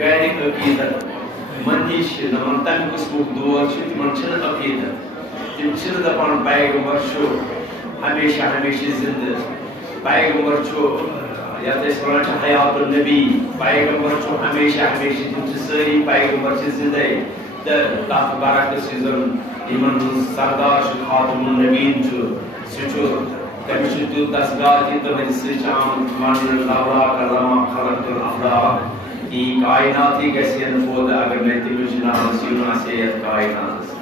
गैर अकीदत मंदिश नमन तम किस्मुक दौर तिमन अकीदत तिम दपान पैगंबर हमेशा हमेशा जिंद पैगंबर यत हयातुल नबी पैगंबर हमेशा हमेशा तिम सारी पैगंबर जिंदे तो तथ बरकस इन सरदार खातमुन नबीन तमिस दसगाह तमन सम लवला कलमा खलकुल अफलाक कि कायनात गन पोद अगर मे तमिस नामस यून आसे यथ कायनात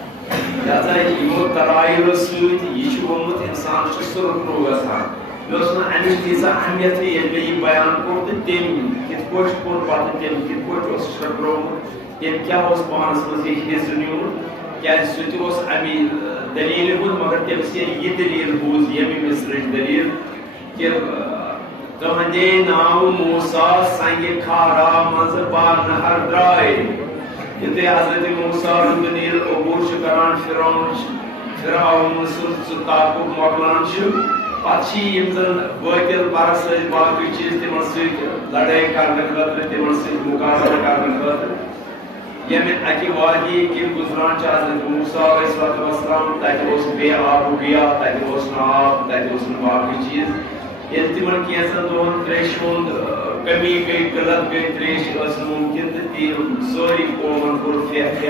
लिहाजा यमो दलाइलो समुत इंसान सुरखो गसान मे अमिश तीजा अहमियत ये मे यह बयान कोर तो तम कित कोर पत तम कित शक्रोमुत तम क्या पानस मज हिस्स न्यूमुत क्या सह अमी दलील हुद मगर तमस यह दलील बूज यम मिसर दलील कि तुहदे नाव मूसा संग खारा मज बार नहर द्राय युते हजरत मूसा नील अबूर करान फिरौन ताकुब मकलान पे बातिल परस बाकी चीज तिमन लड़ाई करने खतर तिमन मुकाबला करने खतर यम अकि वादी कि गुजरान हजरत मूसा अलैहिस्सलाम तत बे आबू गया तत आब तत बाकी चीज ये तिमन कैसन दोहन त्रेश कमी गई गलत गई त्रेश मुमकिन तो तीन सोरी कौमन कोर फेह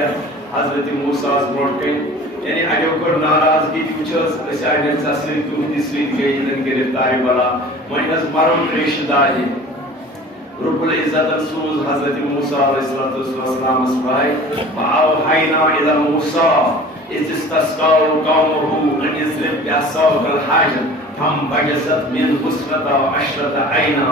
हजरत मूसा ब्रोट कन यानी अड़ो कोर नाराजगी अड़न तुहद गई गिरफ्तारी बला वन मरम त्रेश दाज रब्बुल इज्जत सूज हजरत मूसा अलैहिस्सलाम भाई औहैना इला मूसा इज़ इस्तस्क़ाउ क़ौमुहु अन यज़रिब बिअसाक़िल हजर फंबजज़त मिन हुस्नता अशरत ऐना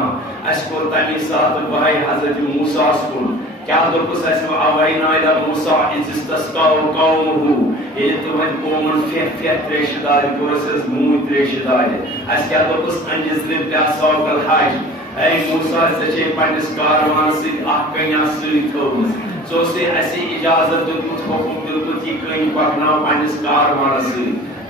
अस्कुर तमी सात भाई हजरत मूसा कुन क्या दोपस औहैना इला मूसा इज़ इस्तस्क़ाउ क़ौमुहु ये तुमन कौमन फेह त्रेश दाज कोरस मून त्रेश दाज अस क्या दोपस अन यज़रिब बिअसाक़िल हजर ऐ मूसा से पन्निस कारवान कन्या से इजाजत दितमुत हुकुम दितमुत यह कन पकना पन्निस कारवान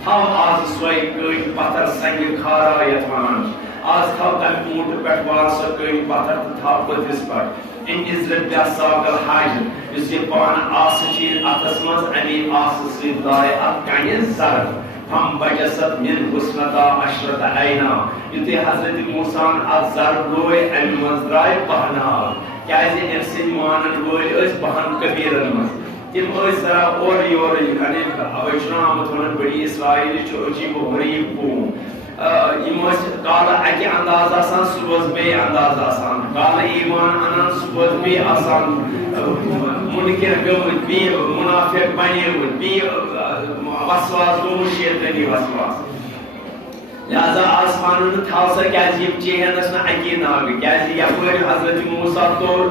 थव आज सोई कन पत्थर संग खारा यथ वन आज थव तम ऊंट पे वार सो कन पत्थर थव पथिस पे इन इज़रिब बिअसाक़िल हजर इस पान आस अथस मज अमी आस साय अत कन जर फंबजज़त मिन हुस्नता अशरत ऐना युते हजरत मूसा जर लोय अम मज द्राय बहनाव क्या मानन वल बहन कबीरन मज तम जरा और योर अवे आमुत वन बड़ी इसराइल अजीब गरीब कौम काल अकि अंदाज आसान सुबह बे अंदाज आसान काल ईमान अनान सुबह बे आसान मुनकिर गमुत बे मुनाफिक बनेमुत बे वसवास गोमुत शैतानी वसवास लिहाजा आसमान थव सा क्या चेहनस ना अकी नाग क्या हजरत मूसा तोर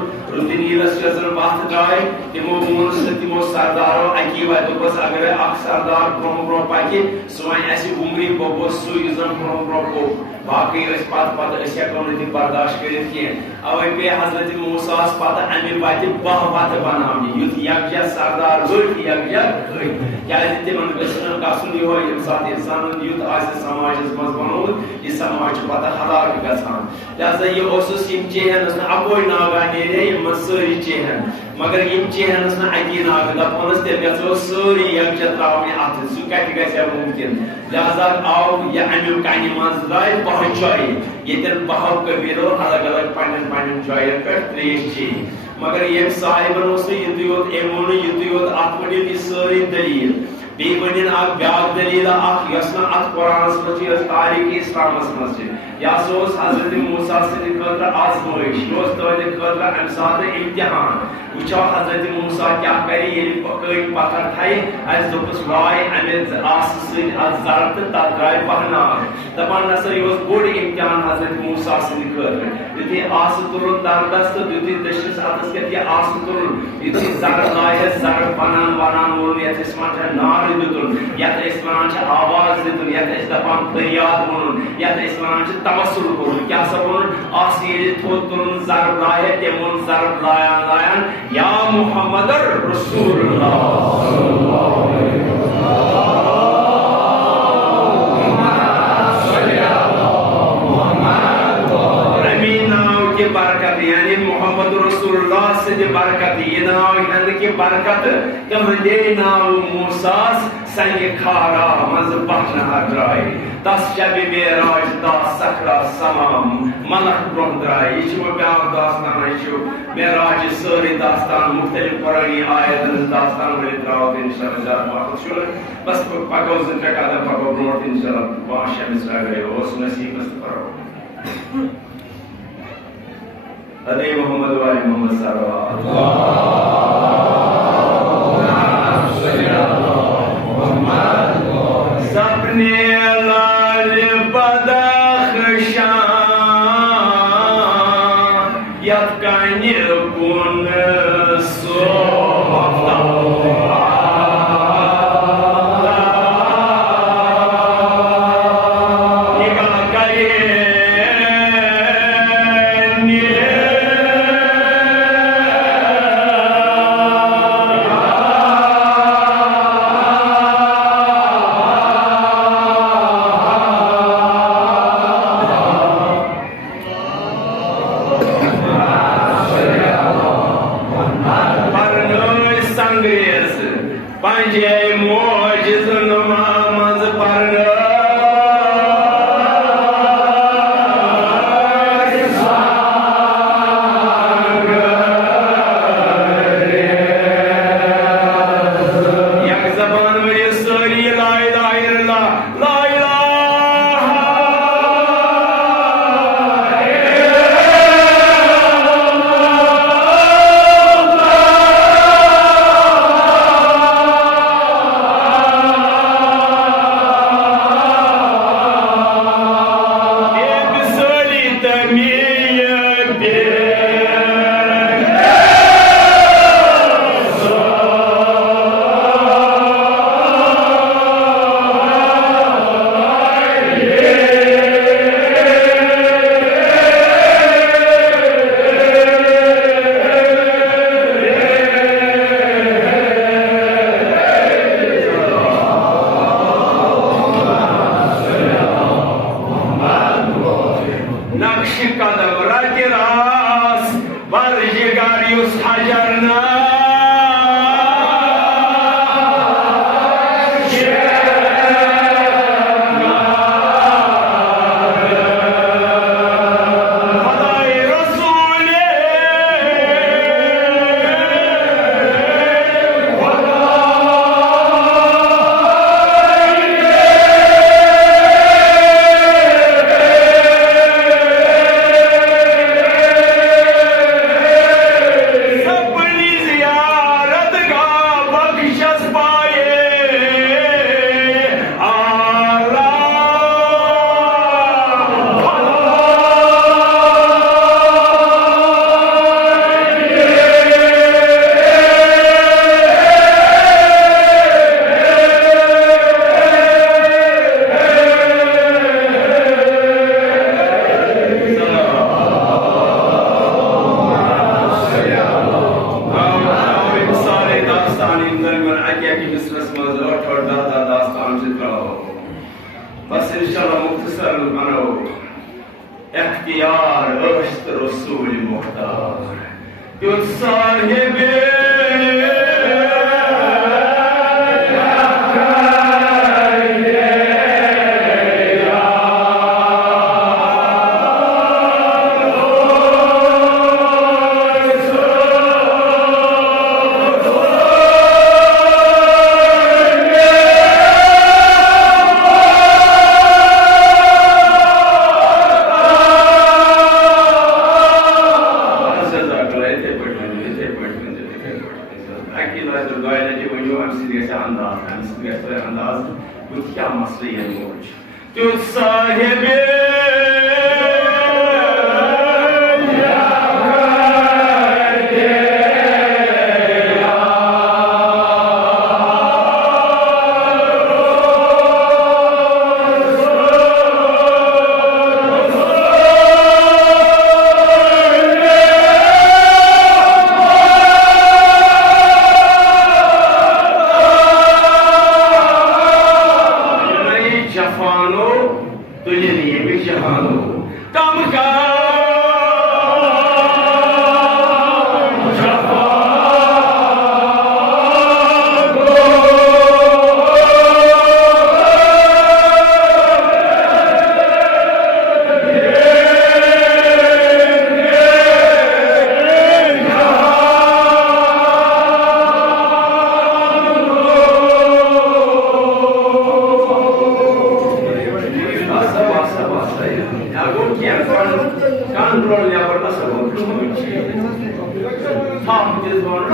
नीलस वत द्राय तमो मोन तमो सरदारो अकी वा दोपस अगर सरदार ब्रोह ब्रोह पकि सह वन उमरी बबो सुन ब्रोह ब्रोह पो बाकी पत हेको नी बर्दाश्त कर अवे पे हजरत मूसा पत अमे वत बह वत बना युथ यकजा सरदार वट यकजा क्या तिमन गसन ये सात इंसान युथ समाज मज बनोत यह समाज पत हलाक गसान लिहाजा यह चेहनस अपोई नागा नेरे सारी चेहन मगर चेहनस ना अकी नाग दपानस तेल गो सारी यकजा त्रावन अथ सह कत ग मुमकिन लिहाजा आव यह अमु कन मज द्राय बह जाय ये बहो कबीरो अलग अलग पन्न जायन पे त्रेश चे मगर ये साहिबन युत योत अम वो युत योत अत वन सारी दलील बे वन ब्या दलील अत कुरानस मज तारीख इस्लामस मज यह हजरत मूसा सद आजमाइश तहद खतर अम सात इम्तिहान वो हजरत मूसा क्या कर कन पत्थर थे दोपस वाय अमे आस सर तो तथ द्राय बहनाव दपान नसा यह बोड़ इम्तिहान हजरत मूसा सद खतर युथे आस तुरुन दरदस तो युथे दशनस अतस ये आस तुरुन युथे जर लाय जर बनान वनान वोन ये नार दितुन ये वन आवाज दितुन ये दपान फरियाद वन ये वन तवस्सुल कोरुन क्या सा वोन आस थोत तुरुन जर लाय तम वोन जर लायान लायान या मुहम्मद रसूलुल्लाह सल्लल्लाहु अलैहि वसल्लम बरकत यानी मोहम्मद रसूलुल्लाह से बरकत ये नाव हन की बरकत तहदे नाव मूसास संग खारा मज बहन हराय तस शब मेराज दा सकरा समाम मलक ब्रोह द्राय ये ब्या दास्तान मेराज सारी दास्तान मुख्तलिफ कुरानी आयतन दास्तान वे द्राव इंशाअल्लाह माखुल बस पको ज़िक्र कदम पको ब्रोह इंशाअल्लाह बाशा मिसरा गए ओस नसीब मस्त करो अदे मोहम्मद वाले मोहम्मद सल्लल्लाहु अलैहि वसल्लम सपने लाल बदख्शां यत्कानी कुन Tam diz var.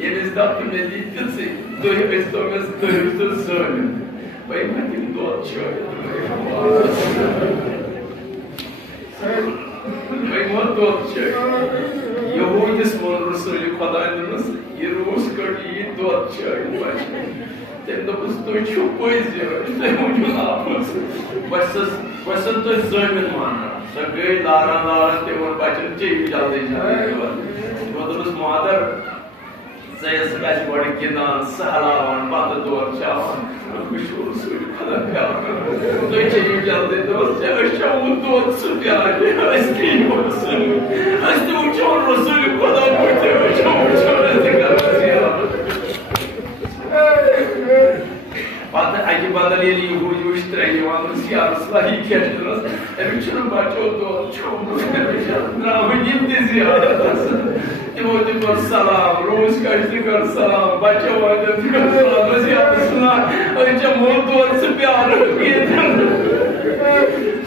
Eles dão para medita assim, do revestimento do sonho. Vai imaginar do outro. Vai imaginar do outro. Eu vou dispor no sonho quando ainda não e eu escolhi do outro. Tendo bastante poesia, tem lá, mas são dois sonhos, mano. Só que lá tem uma parte de time já deixa. Quando os mother saya sekali body kita salah pada dua jam, aku suruh pada kau. Dua jam jalan dua jam, jauh dua sudah ni. Asli musuh, asli ucap musuh pada aku jauh sekarang. Pada aja pada lili hujan istri yang siar selahi kerja, erupsi baca dua jam, drama ini siar. Timothy कर सलाम, रोज का इसी कर सलाम, बच्चों वाले कर सलाम, बस याद सुना, और जब मोल तो से प्यार किए थे,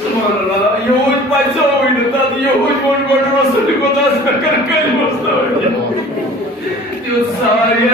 सुमान ला, ये हुई पैसा हुई न था, ये हुई मोल बड़े रसूल को दास कर कल मस्ता हो, त्यो सारे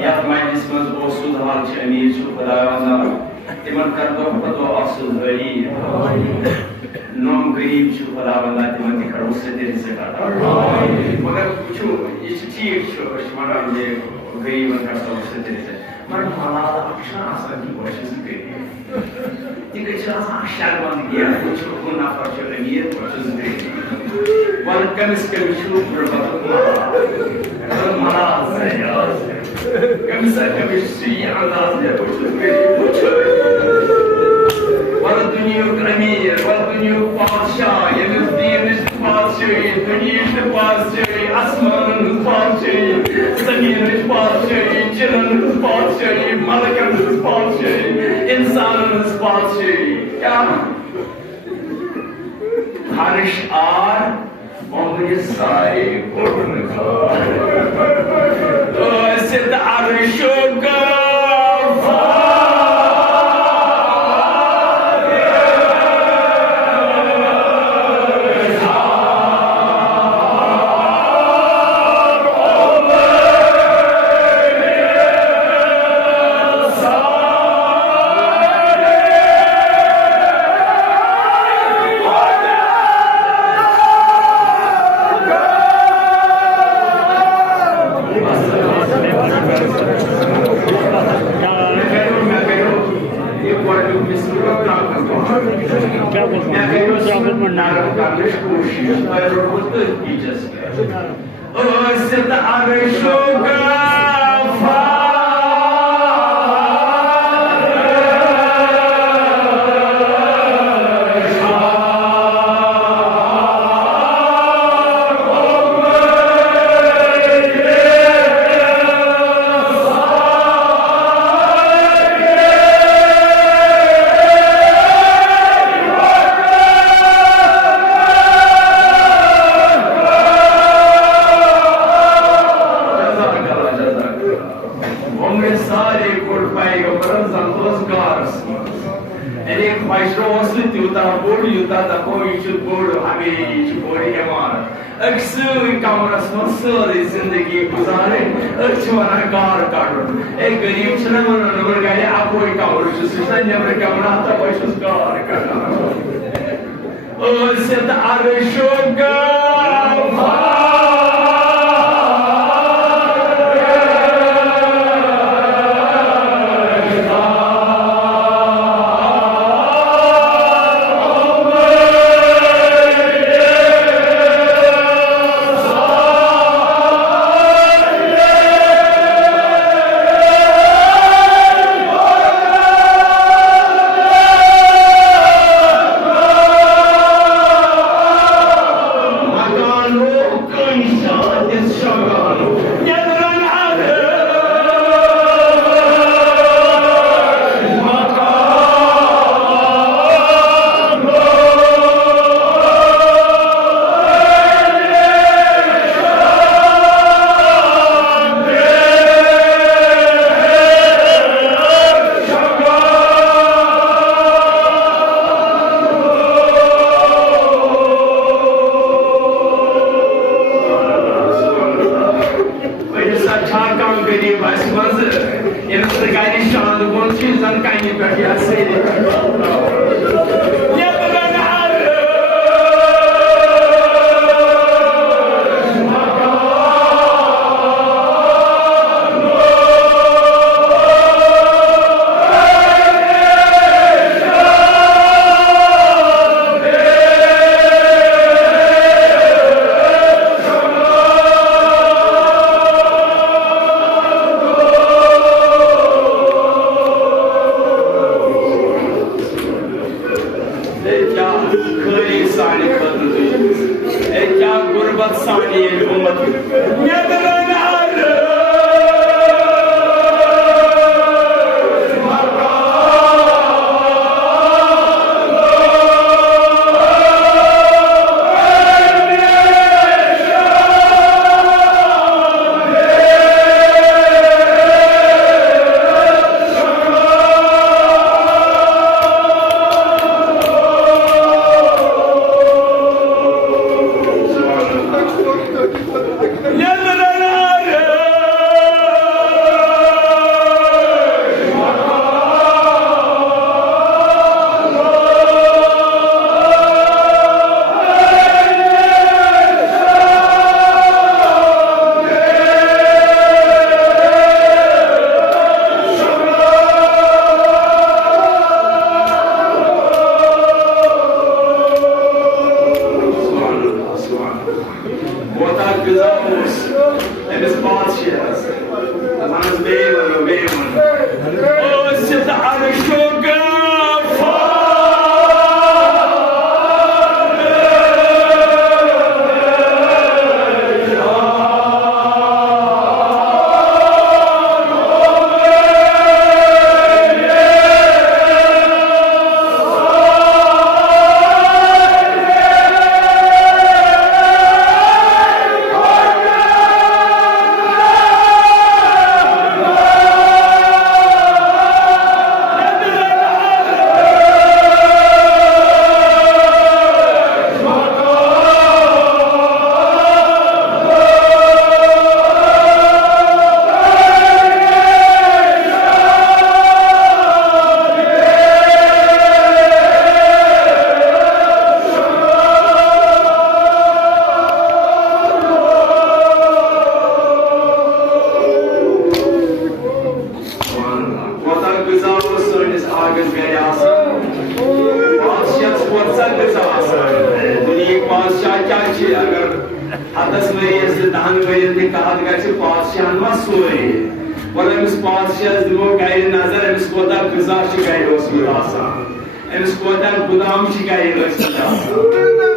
यह माइनस में ओसुद हाल छ अमीर छु खुदावंदा तिमन कर दो पतो ओसुद हरी नोम गरीब छु खुदावंदा तिमन की करो से तेरे से काटा मगर छु इस चीज छु मना ये गरीब का सब से तेरे से मर माला अक्षर आसान की कोशिश की तिके छ आशार बंद किया कुछ गुना फर्ज अमीर कोशिश की वन कमिस के छु प्रभाव माला से कमिसा कमिसी अंदाज है कुछ वाला दुनिया अमीर वाला दुनिया बादशाह ये दीन इस बादशाह दुनिया इस बादशाह आसमान इस बादशाह ज़मीन इस बादशाह जिन्न इस बादशाह मलकन इस बादशाह इंसान इस बादशाह क्या हर्ष आर और सारे उड़न खार तो सिद्ध अर्शों का जिंदगी गुजारे अच्छवाना कार काटो एक गरीब छना मन नगर गाय आप कोई कावर सुसना नेवर कमरा ता पैसा कार काटो ओ सेत आरशोगा गजा सोनिस आगस गए बादशाह स्पोर्ट्स गजा दुनिया बादशाह क्या अगर हदस वरियस दहन वरियन कहत गए बादशाह मा सोरे और अमिस बादशाह दिमो गए नजर अमिस कोता गजा गए अमिस कोता गुदाम गए